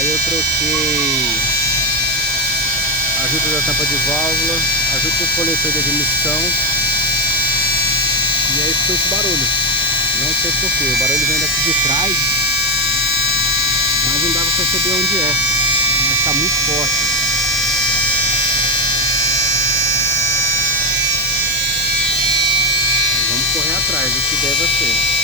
Aí eu troquei a ajuda da tampa de válvula, ajuda do coletor de admissão. E aí ficou esse barulho. Não sei porquê, o barulho vem daqui de trás, mas não dá pra perceber onde é. Mas tá muito forte. Vamos correr atrás, o que deve ser.